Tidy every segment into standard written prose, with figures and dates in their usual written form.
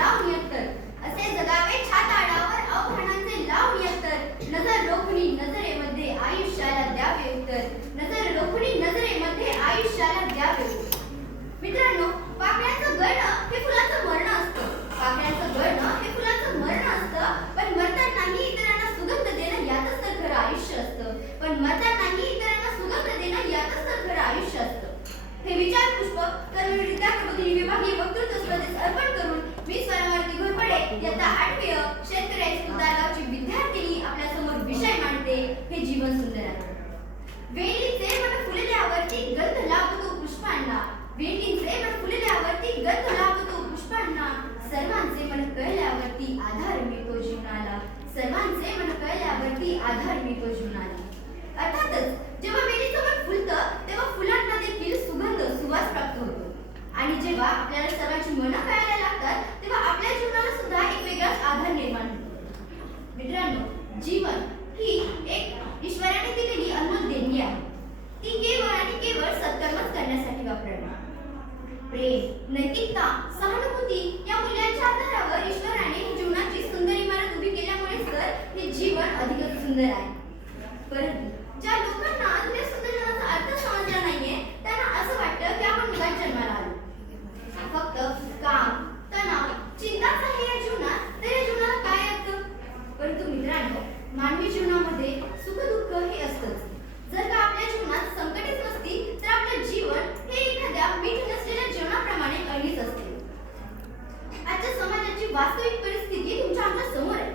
लावून एकतर असे जगावे छाताडावर अवघणांचे लावून एकतर नजर रोखणी नजरेमध्ये आयुष्याला द्यावे उत्तर नजर रोखणी नजरेमध्ये आयुष्याला द्यावे उत्तर. मित्रांनो, पाकळ्यांचं गळणं हे फुलाचं मरण असतं. पाकळ्यांचं गळणं हे फुलाचं मरण असतं. पण मरतानाही इतरांना सुगंध देणं यातच तर खरं आयुष्य असतं. पण मरतानाही इतरांना सुगंध देणं यातच तर खरं आयुष्य असतं. हे विचार पुष्पक कर्मवीर विद्याप्रबोधिनी विभागीय वक्तृत्व स्पर्धेस अर्पण करून मी स्वरावरती घोरपडे इयत्ता 8वी शेतकरी हायस्कूल दारगावची विद्यार्थिनी आपल्या समोर विषय मांडते. हे जीवन सुंदर आहे. वेलीचे मन फुलल्यावरती गंध लाभतो पुष्पांना. वेलीचे मन फुलल्यावरती गंध लाभतो पुष्पांना. सर्वांचे मन कळल्यावरती आधार मिळतो जीवनाला. सर्वांचे मन कळल्यावरती आधार मिळतो जीवनाला. अर्थातच जेव्हा वेलीचं मन फुलतं तेव्हा फुलांना देखील सुगंध सुवास प्राप्त होतो. आणि जेव्हा आपल्याला सर्वांची मनं कळायला लागतात तेव्हा आपल्या जीवनाला सुद्धा एक वेगळाच आधार निर्माण होतो. मित्रांनो, जीवन ही एक ईश्वराने दिलेली अनमोल देणगी आहे. ती केवळ आणि केवळ सत्कर्मच करण्यासाठी वापरावी. प्रेम, नैतिकता, सहानुभूती या मूल्यांच्या आधारावर ईश्वराने जीवनाची सुंदर इमारत उभी केल्यामुळे तर हे जीवन अधिकच सुंदर आहे. परंतु ज्या लोकांना अजून या सुंदर जीवनाचा अर्थ समजला नाहीये त्यांना असं वाटतं की आपण उगाच जन्माला आलो. फक्त काम, तणाव, चिंताच आहे या जीवनात, तर या जीवनाला काय अर्थ? परंतु मित्रांनो, मानवी जीवनामध्ये सुख दुःख हे असतंच. जर का आपल्या जीवनात संकटेच नसती तर आपलं जीवन हे एखाद्या मीठ नसलेल्या जेवणाप्रमाणे अळीच असते. आजच्या समाजाची वास्तविक परिस्थिती तुमच्या आमच्या समोर आहे.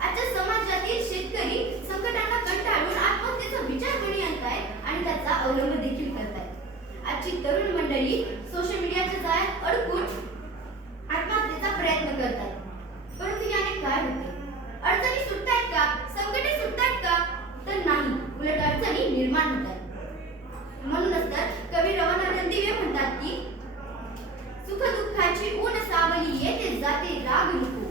आजच्या समाजातील शेतकरी संकटांना कंटाळून आत्महत्येचा विचार करून आणतायत आणि त्याचा अवलंब देखील करतायत. आजची तरुण मंडळी सोशल मीडियाच्या जाळ्यात अडकून आत्महत्येचा प्रयत्न करतात. परंतु याने काय होते? अडचणी सुटतायत का? संकटे सुटतायत का? तर नाही, उलट अडचणी निर्माण होतात. म्हणूनच तर कवी रवाना रणदिवे म्हणतात की सुख दुःखाची ऊन सावली येते जाते राग नको.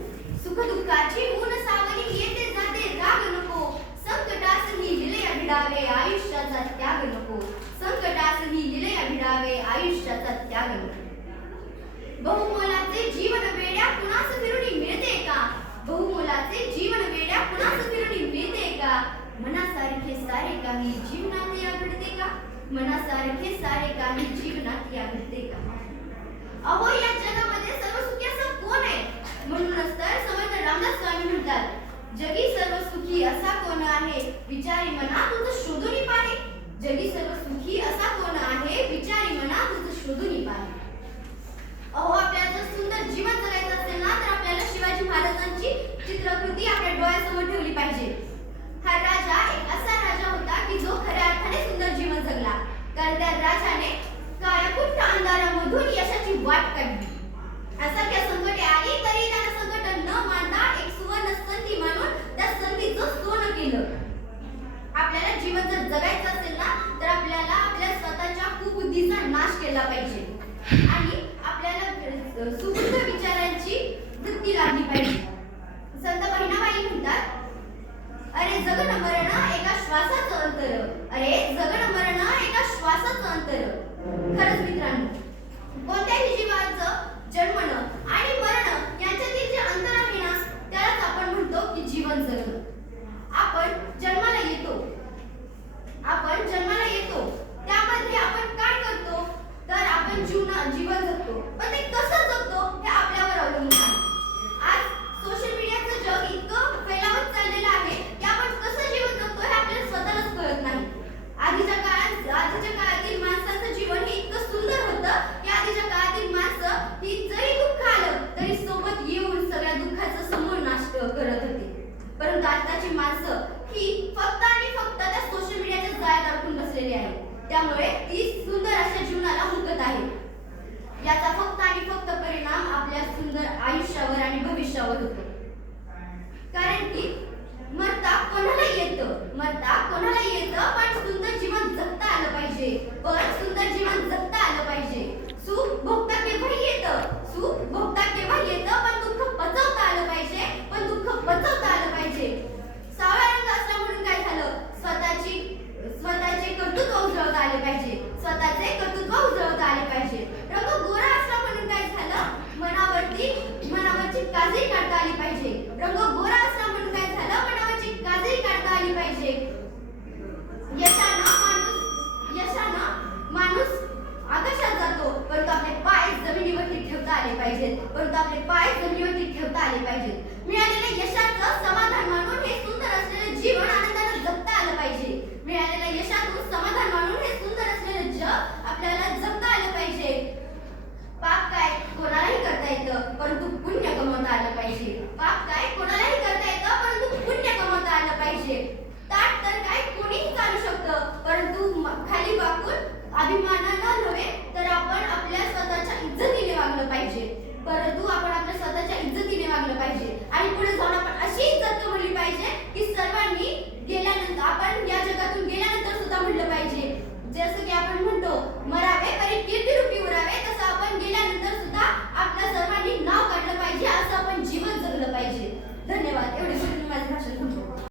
सुख दुःखाची ऊन सावली येते जाते राग नको. संकटासही लिलया भिडावे आयुष्याचा त्याग नको. संकटासही लिलया भिडावे आयुष्याचा त्याग नको. बहुमोलाचे जीवन वेड्या कुणास फिरुनी मिळते का? बहुमोलाचे जीवन वेड्या कुणास फिरुनी मिळते का? मनासारखे सारे काही जीवनात या घडते का? मनासारखे सारे काही जीवनात या घडते का? अहो, या जगामध्ये सर्व सुखी असं कोण आहे? म्हणूनच तर समर्थ रामदास स्वामी म्हणतात, जगी सर्व सुखी असा कोण आहे विचारी मना तुझं शोधून पाहे. जगी सर्व सुखी असा कोण आहे विचारी मना तुझं शोधून पाहे. अहो, आपल्याला जर सुंदर जीवन जगायचं असेल ना तर आपल्याला शिवाजी महाराजांची चित्रकृती आपल्या डोळ्यासमोर ठेवली पाहिजे. हा राजा एक असा राजा होता की जो खऱ्या अर्थाने सुंदर जीवन जगला. कारण त्या राजाने काळ्याकुट्ट अंधारामधून यशाची वाट काढली. असंख्य संकटे आली तरी त्याला संकट न मानता एक सुवर्ण संधी मानून त्या संधीचं सोनं केलं. आपल्याला जीवन जर जगायचं असेल ना तर आपल्याला आपल्या स्वतःच्या कुबुद्धीचा नाश केला पाहिजे आणि आपल्याला सुबुद्ध विचारांची वृत्ती लागली पाहिजे. संत बहिणाबाई म्हणतात, अरे जगन मरण एका श्वासाचं अंतर. अरे जगन मरण एका श्वासाचं अंतर. खरंच मित्रांनो, कोणत्याही जीवाचं जन्मणं आणि मरण यांच्यातील जे अंतर आहे ना त्यालाच आपण म्हणतो की जीवन जगणं. आपण जन्माला येतो त्यामध्ये आपण काय करतो तर आपण जीवन जगतो. पण ते कसं जगतो हे आपल्यावर अवलंबून आहे. आज सोशल मीडियाचं जग इतकं फैलावत चाललेलं आहे की आपण कसं जीवन जगतो हे आपल्याला स्वतःलाच कळत नाही. आधीच्या काळातील माणसाचं जीवन हे इतकं सुंदर होतं की आधीच्या काळातील माणसं ही जरी दुःख आलं तरी सोबत येऊन सगळ्या दुःखाचा समूळ नाश करत होते. परंतु आताची माणसं ही फक्त आणि फक्त त्या सोशल मीडियाच्या जाळ्यात अडकून बसलेली आहे. त्यामुळे ती सुंदर अशा जीवनाला हुकत आहे. याचा फक्त आणि फक्त परिणाम आपल्या सुंदर आयुष्यावर आणि भविष्यावर होतो. कारण की मरता कोणाला येतं पण सुंदर जीवन जगता आलं पाहिजे. सुख भोगता केव्हा येतं पण दुःख पचवता आलं पाहिजे. सावळा रंग असला म्हणून काय झालं, स्वतःचे कर्तृत्व उजळवता आले पाहिजे. रंग गोरा असला म्हणून काय झालं, मनावरची पाहिजेत, परंतु आपले पाय जमिनीवरती ठेवता आले पाहिजेत. मिळालेल्या यशाचं समाधान मानून हे सुंदर असलेले जीवन आनंदाने जगता आलं पाहिजे. मिळालेल्या यशातून समाधान मानून हे सुंदर असलेले जग आपल्याला जगता आलं पाहिजे. पाप काय कोणालाही करता येतं, परंतु पुण्य कमवता आलं पाहिजे. पाप काय कोणालाही करता येतं, परंतु पुण्य कमवता आलं पाहिजे. ताट तर काय कोणीही चालू शकतं, परंतु खाली वाकून अभिमानानं नव्हे तर आपण आपल्या स्वतःच्या इज्जतीने वागलं पाहिजे. परंतु आपण आपल्या स्वतःच्या इज्जतीने वागलं पाहिजे आणि पुढे जाऊन आपण अशी इज्जत कमवली पाहिजे की सर्वांनी गेल्यानंतर, आपण या जगातून गेल्यानंतर सुद्धा म्हणलं पाहिजे, जसं की आपण म्हणतो मरावे तरी कीर्तिरूपी उरावे, तसं आपण गेल्यानंतर सुद्धा आपल्या सर्वांनी नाव काढलं पाहिजे, असं आपण जीवन जगलं पाहिजे. धन्यवाद. एवढे